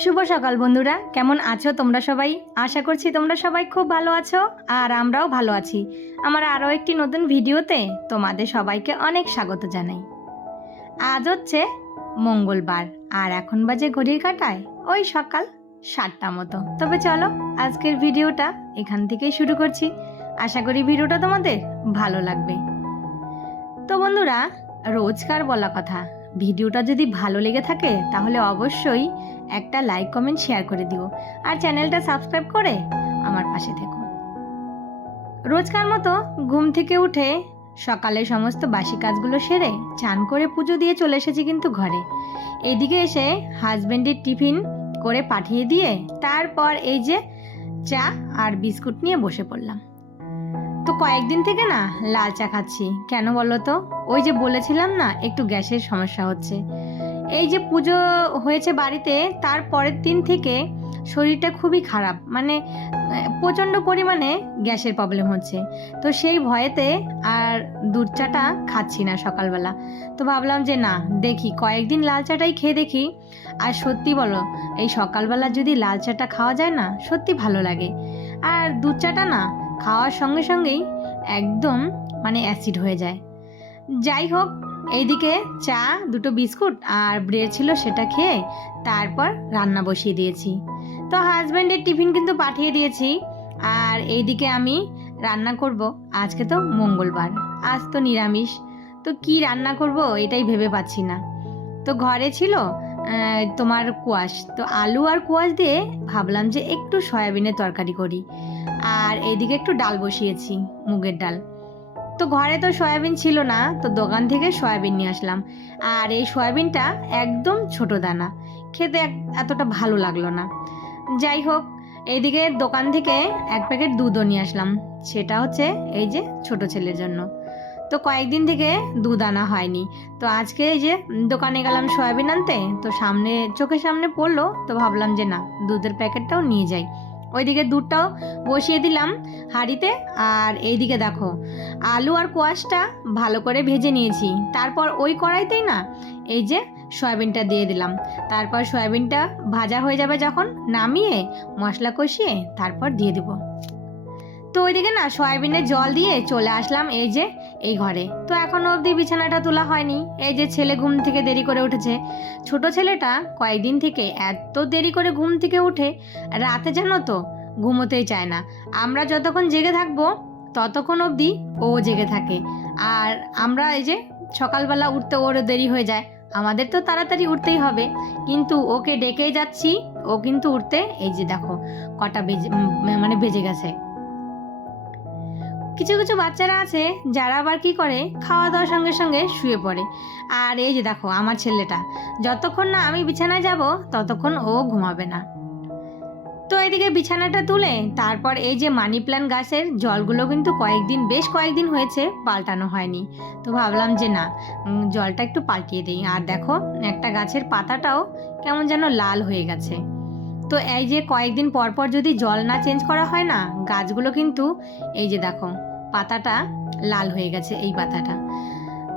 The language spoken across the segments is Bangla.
শুভ সকাল বন্ধুরা, কেমন আছো তোমরা সবাই? আশা করছি তোমরা সবাই খুব ভালো আছো আর আমরাও ভালো আছি। আমার আরও একটি নতুন ভিডিওতে তোমাদের সবাইকে অনেক স্বাগত জানাই। আজ হচ্ছে মঙ্গলবার আর এখন বাজে ঘড়ির কাঁটায় ওই সকাল 7টা মতো। তবে চলো আজকের ভিডিওটা এখান থেকেই শুরু করছি। আশা করি ভিডিওটা তোমাদের ভালো লাগবে। তো বন্ধুরা, রোজকার বলা কথা, ভিডিওটা যদি ভালো লেগে থাকে তাহলে অবশ্যই একটা লাইক কমেন্ট শেয়ার করে দিও আর চ্যানেলটা সাবস্ক্রাইব করে আমার পাশে থেকো। রোজকার মতো ঘুম থেকে উঠে সকালে সমস্ত বাসি কাজগুলো সেরে চান করে পুজো দিয়ে চলে এসেছি কিন্তু ঘরে। এইদিকে এসে হাজবেন্ডের টিফিন করে পাঠিয়ে দিয়ে তারপর এই যে চা আর বিস্কুট নিয়ে বসে পড়লাম। তো কয়েকদিন থেকে না লাল চা খাচ্ছি। কেন বলো তো? ওই যে বলেছিলাম না একটু গ্যাসের সমস্যা হচ্ছে। এই যে পুজো হয়েছে বাড়িতে, তার পরের দিন থেকে শরীরটা খুবই খারাপ, মানে প্রচণ্ড পরিমাণে গ্যাসের প্রবলেম হচ্ছে। তো সেই ভয়েতে আর দুধ চাটা খাচ্ছি না সকালবেলা। তো ভাবলাম যে না, দেখি কয়েকদিন লাল চাটাই খেয়ে দেখি। আর সত্যি বলো, এই সকালবেলা যদি লাল চাটা খাওয়া যায় না, সত্যি ভালো লাগে। আর দুধ চাটা না খাওয়ার সঙ্গে সঙ্গেই একদম মানে অ্যাসিড হয়ে যায়। যাই হোক, এইদিকে চা, দুটো বিস্কুট আর ব্রেড ছিল, সেটা খেয়ে তারপর রান্না বসিয়ে দিয়েছি। তো হাজব্যান্ডের টিফিন কিন্তু পাঠিয়ে দিয়েছি। আর এইদিকে আমি রান্না করব। আজকে তো মঙ্গলবার, আজ তো নিরামিষ। তো কি রান্না করব এটাই ভেবে পাচ্ছি না। তো ঘরে ছিল তোমার কোয়াশ, তো আলু আর কোয়াশ দিয়ে ভাবলাম যে একটু সয়াবিনের তরকারি করি। আর এইদিকে একটু ডাল বসিয়েছি, মুগের ডাল। তো ঘরে তো সয়াবিন ছিল না, তো দোকান থেকে সয়াবিন নিয়ে আসলাম। আর এই সয়াবিনটা একদম ছোট দানা, খেতে এতটা ভালো লাগলো না। যাই হোক, এইদিকে দোকান থেকে এক প্যাকেট দুধও নিয়ে আসলাম, সেটা হচ্ছে এই যে ছোট ছেলের জন্য। তো কয়েকদিন থেকে দুধ আনা হয়নি। তো আজকে এই যে দোকানে গেলাম সয়াবিন আনতে, তো চোখের সামনে পড়লো, তো ভাবলাম যে না, দুধের প্যাকেটটাও নিয়ে যাই। ওইদিকে দুধটাও বসিয়ে দিলাম হাঁড়িতে। আর এইদিকে দেখো, আলু আর কোয়াশটা ভালো করে ভেজে নিয়েছি। তারপর ওই কড়াইতেই না এই যে সয়াবিনটা দিয়ে দিলাম। তারপর সয়াবিনটা ভাজা হয়ে যাবে যখন, নামিয়ে মশলা কষিয়ে তারপর দিয়ে দেবো। তো ওইদিকে না সয়াবিনের জল দিয়ে চলে আসলাম এই যে এই ঘরে। তো এখনো অবধি বিছানাটা তোলা হয়নি। এই যে ছেলে ঘুম থেকে দেরি করে উঠেছে। ছোট ছেলেটা কয়েকদিন থেকে এত দেরি করে ঘুম থেকে উঠে, রাতে জানো তো ঘুমোতেই চায় না। আমরা যতক্ষণ জেগে থাকবো ততক্ষণ অবধি ও জেগে থাকে। আর আমরা এই যে সকালবেলা উঠতে ওর দেরি হয়ে যায়। আমাদের তো তাড়াতাড়ি উঠতেই হবে, কিন্তু ওকে ডেকেই যাচ্ছি, ও কিন্তু উঠতে এই যে দেখো কটা বেজে গেছে। কিছু কিছু বাচ্চারা আছে যারা আবার কি করে, খাওয়া দাওয়ার সঙ্গে সঙ্গে শুয়ে পড়ে। আর এই যে দেখো আমার ছেলেটা, যতক্ষণ না আমি বিছানায় যাব ততক্ষণ ও ঘুমাবে না। তো এদিকে বিছানাটা তুলে তারপর এই যে মানি প্ল্যান্ট গাছের জলগুলো কিন্তু বেশ কয়েকদিন হয়েছে পাল্টানো হয়নি। তো ভাবলাম যে না, জলটা একটু পাল্টিয়ে দিই। আর দেখো একটা গাছের পাতাটাও কেমন যেন লাল হয়ে গেছে। তো এই যে কয়েকদিন পর পর যদি জল না চেঞ্জ করা হয় না, গাছগুলো কিন্তু এই যে দেখো পাতাটা লাল হয়ে গেছে, এই পাতাটা।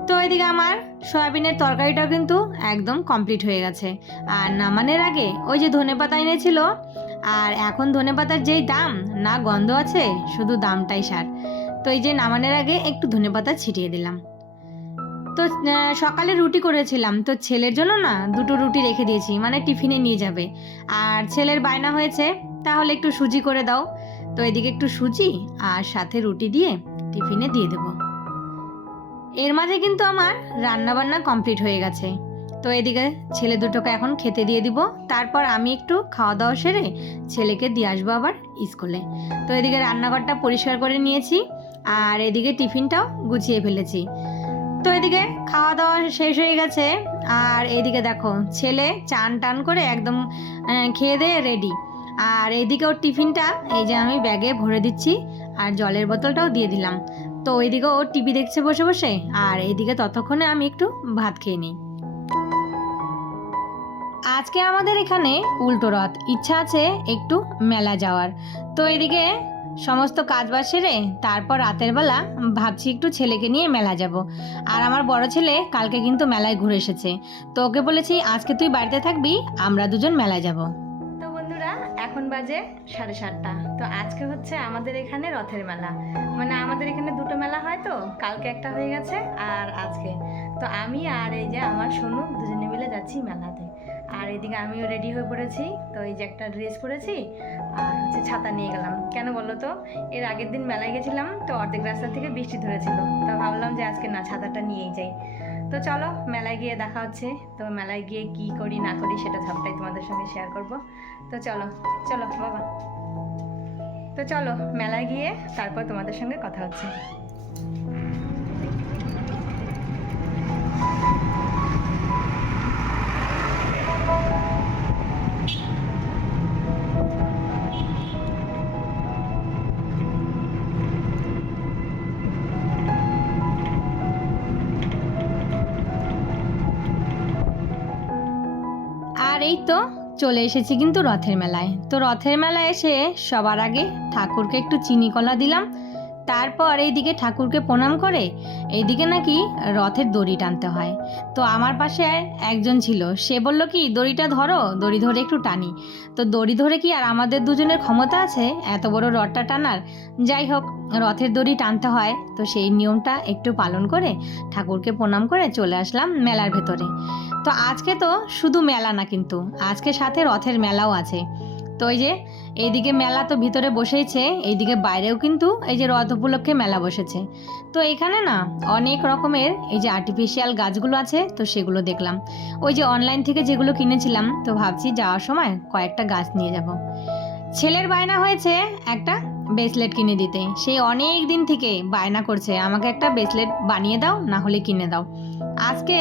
তো এদিকে আমার সয়াবিনের তরকারিটাও কিন্তু একদম কমপ্লিট হয়ে গেছে। আর নামানোর আগে ওই যে ধনেপাতা এনেছিল, আর এখন ধনেপাতার যেই দাম, না গন্ধ আছে, শুধু দামটাই সার। তো এই যে নামানোর আগে একটু ধনেপাতা ছিটিয়ে দিলাম। তো সকালে রুটি করেছিলাম, তো ছেলের জন্য না দুটো রুটি রেখে দিয়েছি, মানে টিফিনে নিয়ে যাবে। আর ছেলের বায়না হয়েছে তাহলে একটু সুজি করে দাও। তো এদিকে একটু সুজি আর সাথে রুটি দিয়ে টিফিনে দিয়ে দেবো। এর মাঝে কিন্তু আমার রান্নাবান্না কমপ্লিট হয়ে গেছে। তো এদিকে ছেলে দুটোকে এখন খেতে দিয়ে দিব। তারপর আমি একটু খাওয়া দাওয়া সেরে ছেলেকে দিয়ে আসবো আবার স্কুলে। তো এদিকে রান্নাঘরটা পরিষ্কার করে নিয়েছি আর এদিকে টিফিনটাও গুছিয়ে ফেলেছি। তো এদিকে খাওয়া দাওয়া শেষ হয়ে গেছে। আর এইদিকে দেখো ছেলে চান টান করে একদম খেয়ে দিয়ে রেডি। আর এইদিকে ওর টিফিনটা এই যে আমি ব্যাগে ভরে দিচ্ছি আর জলের বোতলটাও দিয়ে দিলাম। তো ওইদিকে ও টিভি দেখছে বসে বসে, আর এইদিকে ততক্ষণে আমি একটু ভাত খেয়ে নিই। আজকে আমাদের এখানে উল্টো রথ, ইচ্ছা আছে একটু মেলা যাওয়ার। তো এদিকে সমস্ত কাজবাজ সেরে তারপর রাতের বেলা ভাবছি একটু ছেলেকে নিয়ে মেলা যাব। আর আমার বড় ছেলে কালকে কিন্তু মেলায় ঘুরে এসেছে, তো ওকে বলেছি আজকে তুই বাড়িতে থাকবি, আমরা দুজন মেলায় যাব। এখন বাজে 7:30। তো আজকে হচ্ছে আমাদের এখানে রথের মেলা, মানে আমাদের এখানে দুটো মেলা হয়, তো কালকে একটা হয়ে গেছে আর আজকে। তো আমি আর এই যে আমার সোনু দুজনে মিলে যাচ্ছি মেলাতে। আর এদিকে আমিও রেডি হয়ে পড়েছি। তো এই যে একটা ড্রেস পরেছি আর হচ্ছে ছাতা নিয়ে গেলাম। কেন বলো তো, এর আগের দিন মেলায় গেছিলাম, তো অর্ধেক রাস্তা থেকে বৃষ্টি ধরেছিল, তো ভাবলাম যে আজকে না, ছাতাটা নিয়েই যাই। তো চলো মেলায় গিয়ে দেখা হচ্ছে। তো মেলায় গিয়ে কি করি না করি সেটা সবটাই তোমাদের সঙ্গে শেয়ার করব। তো চলো চলো বাবা, তো চলো মেলায় গিয়ে তারপর তোমাদের সঙ্গে কথা হচ্ছে। আর এই তো চলে এসেছি কিন্তু রথের মেলায়। তো রথের মেলায় এসে সবার আগে ঠাকুরকে একটু চিনি কলা দিলাম, তারপর এইদিকে ঠাকুরকে প্রণাম করে এইদিকে নাকি রথের দড়ি টানতে হয়। তো আমার পাশে একজন ছিল, সে বলল কি দড়িটা ধরো, দড়ি ধরে একটু টানি। তো দড়ি ধরে কি আর আমাদের দুজনের ক্ষমতা আছে এত বড় রথটা টানার? যাই হোক, রথের দড়ি টানতে হয়, তো সেই নিয়মটা একটু পালন করে ঠাকুরকে প্রণাম করে চলে আসলাম মেলার ভেতরে। তো আজকে তো শুধু মেলা না, কিন্তু আজকে সাথে রথের মেলাও আছে। তো এই যে এইদিকে মেলা তো ভিতরে বসেইছে, এইদিকে বাইরেও কিন্তু এই যে রথ উপলক্ষে মেলা বসেছে। তো এখানে না অনেক রকমের এই যে আর্টিফিশিয়াল গাছগুলো আছে, তো সেগুলো দেখলাম। ওই যে অনলাইন থেকে যেগুলো কিনেছিলাম, তো ভাবছি যাওয়ার সময় কয়েকটা গাছ নিয়ে যাব। ছেলের বায়না হয়েছে একটা ব্রেসলেট কিনে দিতে, সেই অনেক দিন থেকে বায়না করছে আমাকে একটা ব্রেসলেট বানিয়ে দাও, না হলে কিনে দাও। আজকে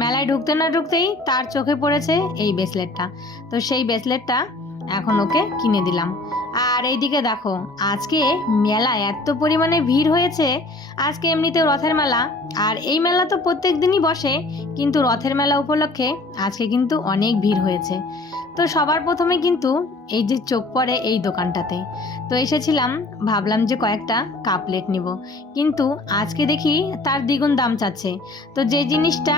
মেলায় ঢুকতে না ঢুকতেই তার চোখে পড়েছে এই ব্রেসলেটটা, তো সেই ব্রেসলেটটা এখন ওকে কিনে দিলাম। আর এইদিকে দেখো আজকে মেলায় এত পরিমাণে ভিড় হয়েছে। আজকে এমনিতেও রথের মেলা, আর এই মেলা তো প্রত্যেক দিনই বসে, কিন্তু রথের মেলা উপলক্ষে আজকে কিন্তু অনেক ভিড় হয়েছে। তো সবার প্রথমে কিন্তু এই যে চোখ পড়ে এই দোকানটাতে, তো এসেছিলাম, ভাবলাম যে কয়েকটা কাপ প্লেট নিব, কিন্তু আজকে দেখি তার দ্বিগুণ দাম চাচ্ছে। তো যে জিনিসটা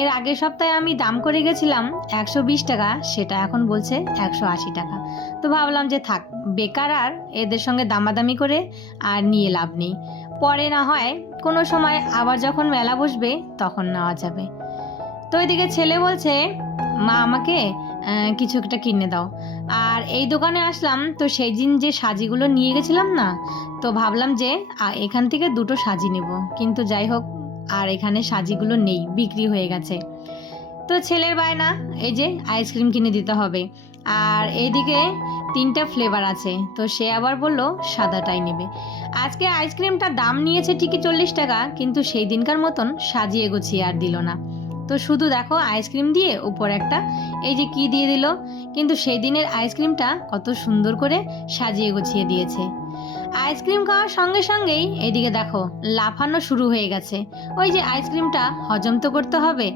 এর আগের সপ্তাহে আমি দাম করে গেছিলাম 120 টাকা, সেটা এখন বলছে 180 টাকা। তো ভাবলাম যে থাক, বেকার আর এদের সঙ্গে দামাদামি করে আর নিয়ে লাভ নেই, পরে না হয় কোনো সময় আবার যখন মেলা বসবে তখন নেওয়া যাবে। তো এদিকে ছেলে বলছে মা আমাকে কিছু একটা কিনে দাও। আর এই দোকানে আসলাম, তো সেই দিন যে সাজিগুলো নিয়ে গেছিলাম না, তো ভাবলাম যে এখান থেকে দুটো সাজি নেব, কিন্তু যাই হোক আর এখানে সাজিগুলো নেই, বিক্রি হয়ে গেছে। তো ছেলের বায়না এই যে আইসক্রিম কিনে দিতে হবে, আর এইদিকে 3টা ফ্লেভার আছে, তো সে আবার বলল সাদাটাই নেবে। আজকে আইসক্রিমটা দাম নিয়েছে ঠিকই 40 টাকা, কিন্তু সেই দিনকার মতন সাজিয়ে গুছিয়ে আর দিল না। তো শুধু দেখো আইসক্রিম দিয়ে উপর একটা এই যে কি দিয়ে দিল, কিন্তু সেই দিনের আইসক্রিমটা কত সুন্দর করে সাজিয়ে গুছিয়ে দিয়েছে। আইসক্রিম খাওয়ার সঙ্গে সঙ্গেই এদিকে দেখো লাফানো শুরু হয়ে গেছে, ওই যে আইসক্রিমটা হজম তো করতে হবে।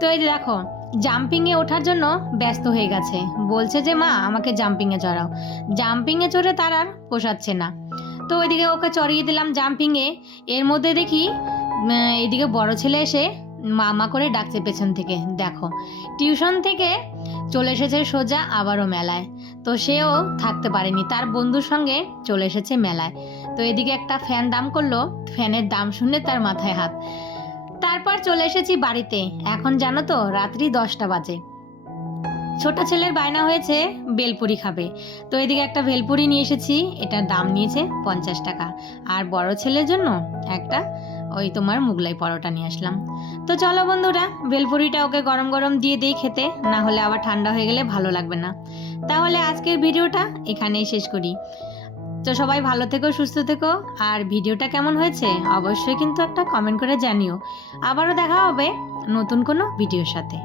তো এই যে দেখো জাম্পিংয়ে ওঠার জন্য ব্যস্ত হয়ে গেছে, বলছে যে মা আমাকে জাম্পিংয়ে চড়াও। জাম্পিংয়ে চড়ে তার আর পোষাচ্ছে না, তো ওইদিকে ওকে চড়িয়ে দিলাম জাম্পিংয়ে। এর মধ্যে দেখি এদিকে বড় ছেলে এসে মামা করে ডাকছে পেছন থেকে, দেখো টিউশন থেকে চলে এসেছে সোজা আবারও মেলায়। তো সেও থাকতে পারেনি, তার বন্ধুর সঙ্গে চলে এসেছে মেলায়। তো এদিকে একটা ফ্যান দাম করলো, ফ্যানের দাম শুনে তার মাথায় হাত। তারপর চলে এসেছি বাড়িতে, এখন জানো তো রাত্রি 10টা বাজে। ছোট ছেলের বায়না হয়েছে বেলপুরি খাবে, তো এদিকে একটা ভেলপুরি নিয়ে এসেছি, এটার দাম নিয়েছে 50 টাকা। আর বড় ছেলের জন্য একটা ওই তোমার মুগলাই পরোটা নিয়ে আসলাম। তো চলো বন্ধুরা, ভেলপুরিটা ওকে গরম গরম দিয়ে দিই খেতে, না হলে আবার ঠান্ডা হয়ে গেলে ভালো লাগবে না। তাহলে আজকের ভিডিওটা এখানেই শেষ করি। তো সবাই ভালো থেকো, সুস্থ থেকো, আর ভিডিওটা কেমন হয়েছে অবশ্যই কিন্তু একটা কমেন্ট করে জানিও। আবারও দেখা হবে নতুন কোনো ভিডিওর সাথে।